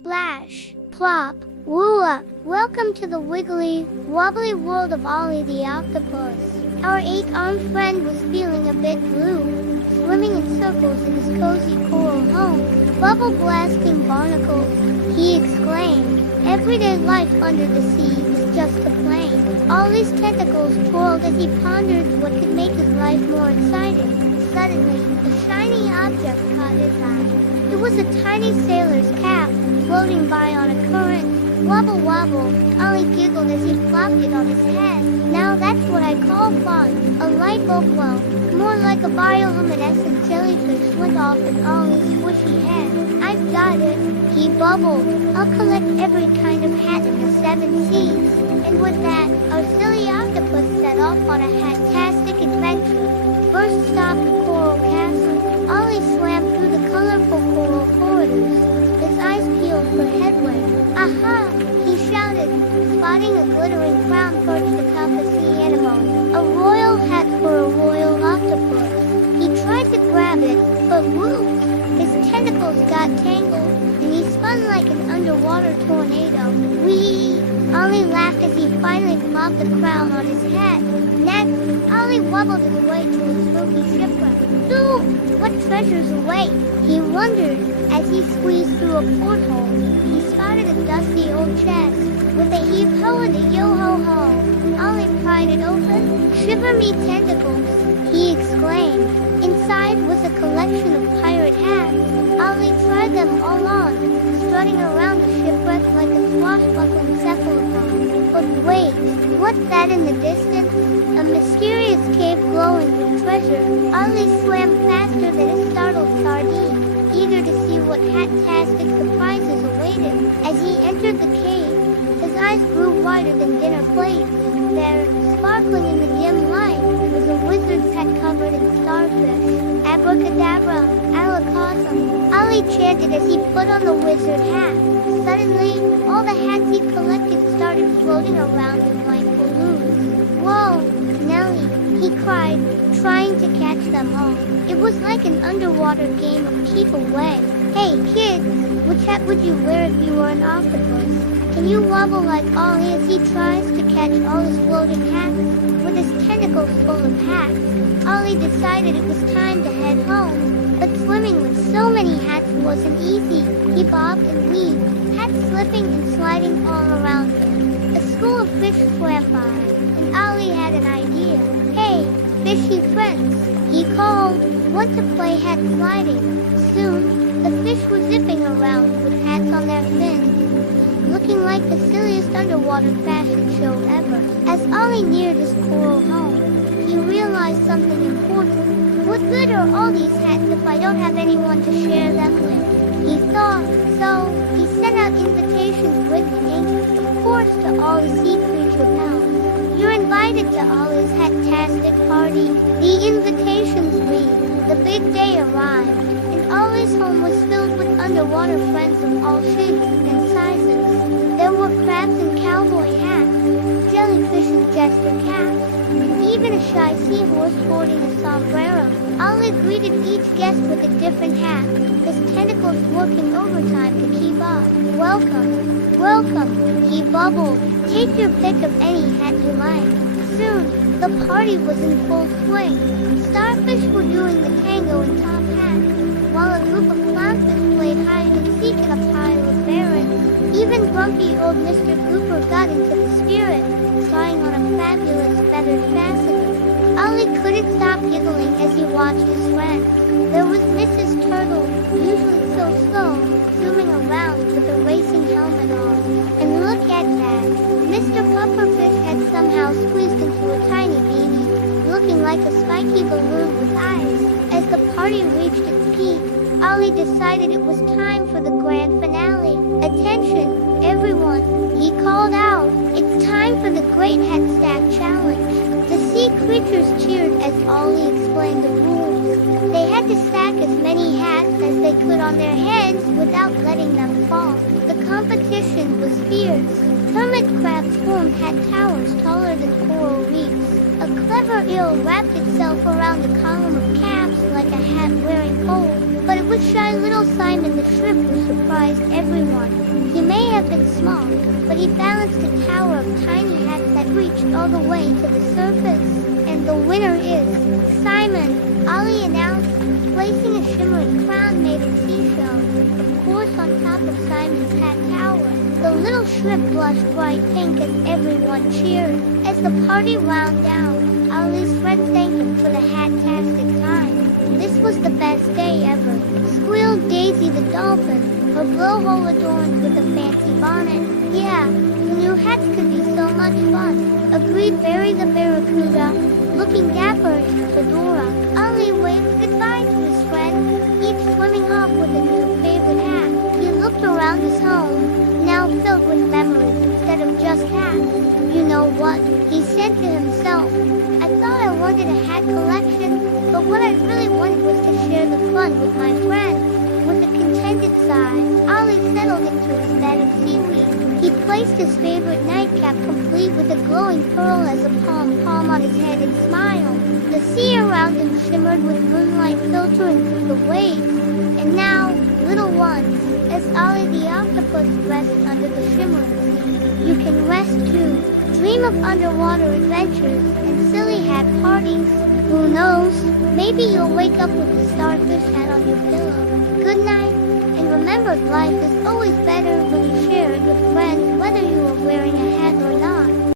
Splash, plop, wooa! Welcome to the wiggly, wobbly world of Ollie the octopus. Our 8-armed friend was feeling a bit blue, swimming in circles in his cozy coral home. Bubble blasting barnacles, he exclaimed. Everyday life under the sea was just a plane. Ollie's tentacles twirled as he pondered what could make his life more exciting. Suddenly, a shiny object caught his eye. It was a tiny sailor's cap, floating by on a current. Wobble wobble, Ollie giggled as he plopped it on his head. Now that's what I call fun. A light bulb glow, more like a bioluminescent jellyfish, went off in Ollie's squishy head. I've got it, he bubbled. I'll collect every kind of hat in the 7 seas. And with that, our silly octopus set off on a fantastic adventure. First stop the coral castle. Ollie swam through the colorful coral corridors, his eyes peeled for headway. Aha! He shouted, spotting a glittering crown perched atop a sea anemone. A royal hat for a royal octopus. He tried to grab it, but whoops! His tentacles got tangled, and he spun like an underwater tornado. Whee! Ollie laughed as he finally plopped the crown on his head. Next, Ollie wobbled his way to a spooky shipwreck. Ooh! What treasures await? He wondered as he squeezed through a porthole. He spotted a dusty old chest with a heave-ho and a yo-ho-ho. Ollie pried it open. Shiver me tentacles, he exclaimed. Inside was a collection of pirate hats. Ollie tried them all on, strutting around the shipwreck like a swashbuckling cephalopod. But wait, what's that in the distance? A mysterious cave glowing with treasure. Ollie swam faster than a startled sardine, eager to see what hat-tastic surprises awaited. As he entered the cave, his eyes grew wider than dinner plates. There, sparkling in the dim light, was a wizard's hat covered in starfish. Abracadabra, alakazam, Ollie chanted as he put on the wizard hat. Suddenly, all the hats he'd collected started floating around him like balloons. Whoa, Nelly, he cried, trying to catch them all. It was like an underwater game of keep away. Hey kids, which hat would you wear if you were an octopus? Can you wobble like Ollie as he tries to catch all his floating hats? With his tentacles full of hats, Ollie decided it was time to head home. But swimming with so many hats wasn't easy. He bobbed and weaved, hats slipping and sliding all around him. A school of fish swam by, and Ollie had an idea. Hey, fishy friends, he called. Want to play hat sliding? Soon, the fish were zipping around with hats on their fins, looking like the silliest underwater fashion show ever. As Ollie neared his coral home, he realized something important. What good are all these hats if I don't have anyone to share them with? He thought. So, he sent out invitations written in ink, of course, to all the sea creature pals. You're invited to Ollie's hat-tastic party. The invitations read. The big day arrived, and Ollie's home was filled with underwater friends of all shapes and sizes. There were crabs in cowboy hats, jellyfish in jester caps, and even a shy seahorse sporting a sombrero. Ollie greeted each guest with a different hat, his tentacles working overtime to keep up. Welcome, welcome, he bubbled. Take your pick of any hat you like. Soon, the party was in full swing. Starfish were doing the tango in top hats, while a group of clownfish played hide and seek in a pile of berries. Even grumpy old Mr. Grouper got into the spirit, trying on a fabulous feathered fascinator. Ollie couldn't stop giggling as he watched his friends. There was Mrs. Turtle, usually so slow, zooming around with a racing helmet on. And look at that! Mr. Pufferfish had somehow squeezed into a tiny beanie, looking like a spiky balloon with eyes. As the party reached its peak, Ollie decided it was time for the grand finale. Attention, everyone, he called out. It's time for the Great Hat Stack Challenge. The sea creatures cheered as Ollie explained the rules. They had to stack as many hats as they could on their heads without letting them fall. The competition was fierce. Hermit crabs formed hat towers taller than coral reefs. A clever eel wrapped itself around a column of caps like a hat wearing pole. But it was shy little Simon the shrimp who surprised everyone. small, but he balanced a tower of tiny hats that reached all the way to the surface. And the winner is Simon, Ollie announced, placing a shimmering crown made of seashells, of course on top of Simon's hat tower. The little shrimp blushed bright pink as everyone cheered. As the party wound down, Ollie's friend thanked him for the hat-tastic time. This was the best day ever, squealed Daisy the dolphin, her blowhole adorned with a fancy bonnet. Yeah, the new hats could be so much fun, agreed Barry the barracuda, looking dapper to Dora. Ollie waved goodbye to his friend, each swimming off with a new favorite hat. He looked around his home, now filled with memories instead of just hats. You know what? He said to himself, I thought I wanted a hat collection, but what I really wanted was to share the fun with my friends. With a contented sigh, Ollie settled into his bed of seaweed. He placed his favorite nightcap complete with a glowing pearl as a pom-pom on his head and smiled. The sea around him shimmered with moonlight filtering through the waves. And now, little ones, as Ollie the octopus rests under the shimmering sea, you can rest too. Dream of underwater adventures and silly hat parties. Who knows? Maybe you'll wake up with a starfish hat on your pillow. Good night, and remember life is always better when you share it with friends, whether you are wearing a hat or not.